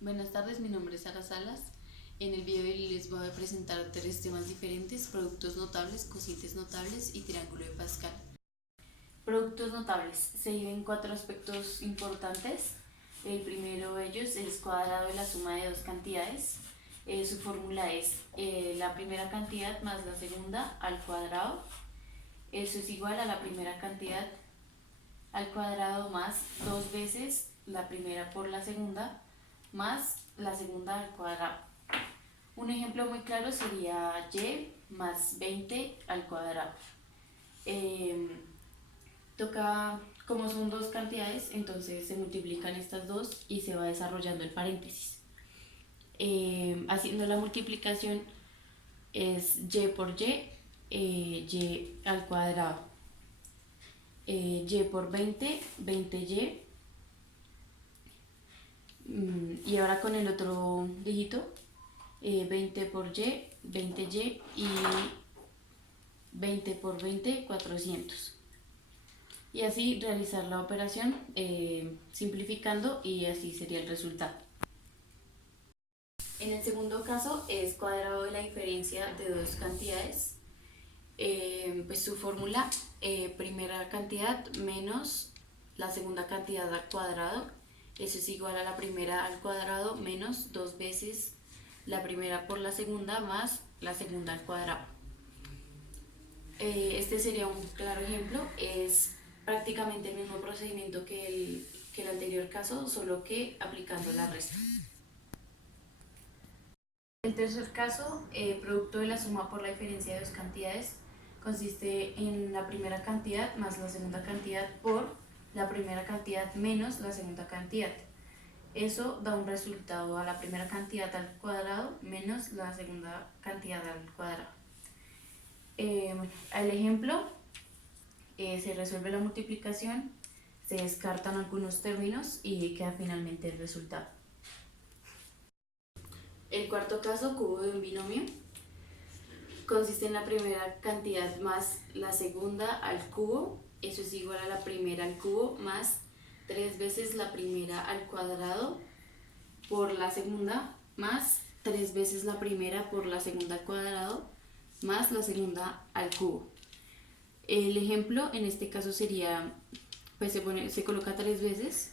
Buenas tardes, mi nombre es Sara Salas. En el video de hoy les voy a presentar tres temas diferentes: productos notables, cocientes notables y triángulo de Pascal. Productos notables. Se dividen en cuatro aspectos importantes. El primero de ellos es cuadrado de la suma de dos cantidades. Su fórmula es la primera cantidad más la segunda al cuadrado. Eso es igual a la primera cantidad al cuadrado más dos veces la primera por la segunda más la segunda al cuadrado. Un ejemplo muy claro sería y más 20 al cuadrado. Toca, como son dos cantidades, entonces se multiplican estas dos y se va desarrollando el paréntesis. Haciendo la multiplicación es y por y al cuadrado. Y por 20, 20y. Y ahora con el otro dígito, 20 por y, 20y y 20 por 20, 400. Y así realizar la operación simplificando, y así sería el resultado. En el segundo caso es cuadrado de la diferencia de dos cantidades. Pues su fórmula, primera cantidad menos la segunda cantidad al cuadrado. Eso es igual a la primera al cuadrado menos dos veces la primera por la segunda más la segunda al cuadrado. Este sería un claro ejemplo. Es prácticamente el mismo procedimiento que el anterior caso, solo que aplicando la resta. El tercer caso, producto de la suma por la diferencia de dos cantidades, consiste en la primera cantidad más la segunda cantidad por la primera cantidad menos la segunda cantidad. Eso da un resultado a la primera cantidad al cuadrado menos la segunda cantidad al cuadrado. El ejemplo, se resuelve la multiplicación, se descartan algunos términos y queda finalmente el resultado. El cuarto caso, cubo de un binomio, consiste en la primera cantidad más la segunda al cubo. Eso es igual a la primera al cubo más 3 veces la primera al cuadrado por la segunda más 3 veces la primera por la segunda al cuadrado más la segunda al cubo. El ejemplo en este caso sería, pues se coloca 3 veces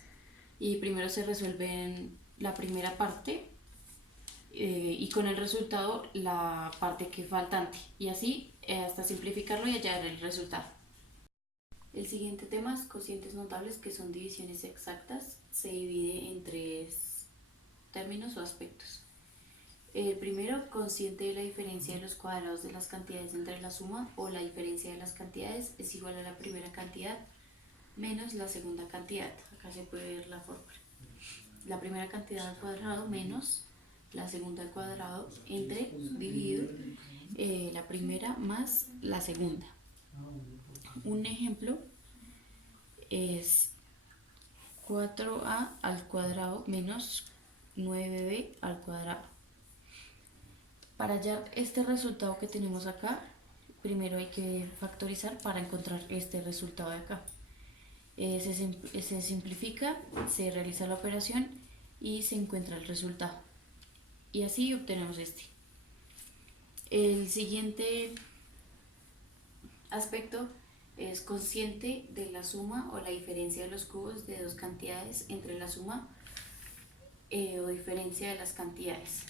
y primero se resuelve en la primera parte y con el resultado la parte que faltante, y así hasta simplificarlo y hallar el resultado. El siguiente tema es cocientes notables, que son divisiones exactas. Se divide en tres términos o aspectos. El primero, cociente de la diferencia de los cuadrados de las cantidades entre la suma o la diferencia de las cantidades es igual a la primera cantidad menos la segunda cantidad. Acá se puede ver la fórmula. La primera cantidad al cuadrado menos la segunda al cuadrado entre dividido la primera más la segunda. Un ejemplo es 4a al cuadrado menos 9b al cuadrado. Para hallar este resultado que tenemos acá, primero hay que factorizar para encontrar este resultado de acá. Se simplifica, se realiza la operación y se encuentra el resultado. Y así obtenemos este. El siguiente aspecto es cociente de la suma o la diferencia de los cubos de dos cantidades entre la suma o diferencia de las cantidades.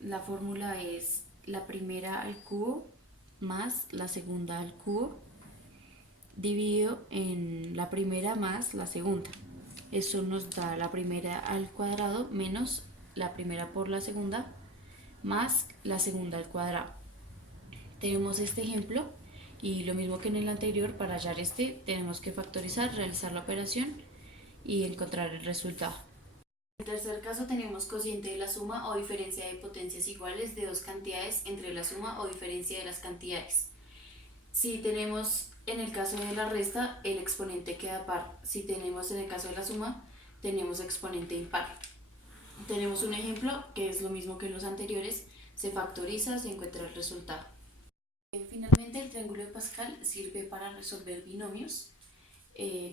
La fórmula es la primera al cubo más la segunda al cubo dividido en la primera más la segunda. Eso nos da la primera al cuadrado menos la primera por la segunda más la segunda al cuadrado. Tenemos este ejemplo y lo mismo que en el anterior, para hallar este tenemos que factorizar, realizar la operación y encontrar el resultado. En el tercer caso tenemos cociente de la suma o diferencia de potencias iguales de dos cantidades entre la suma o diferencia de las cantidades. Si tenemos en el caso de la resta, el exponente queda par. Si tenemos en el caso de la suma, tenemos exponente impar. Tenemos un ejemplo que es lo mismo que los anteriores, se factoriza, se encuentra el resultado. Finalmente, el triángulo de Pascal sirve para resolver binomios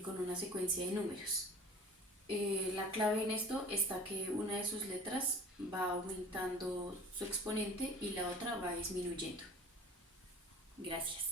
con una secuencia de números. La clave en esto está que una de sus letras va aumentando su exponente y la otra va disminuyendo. Gracias.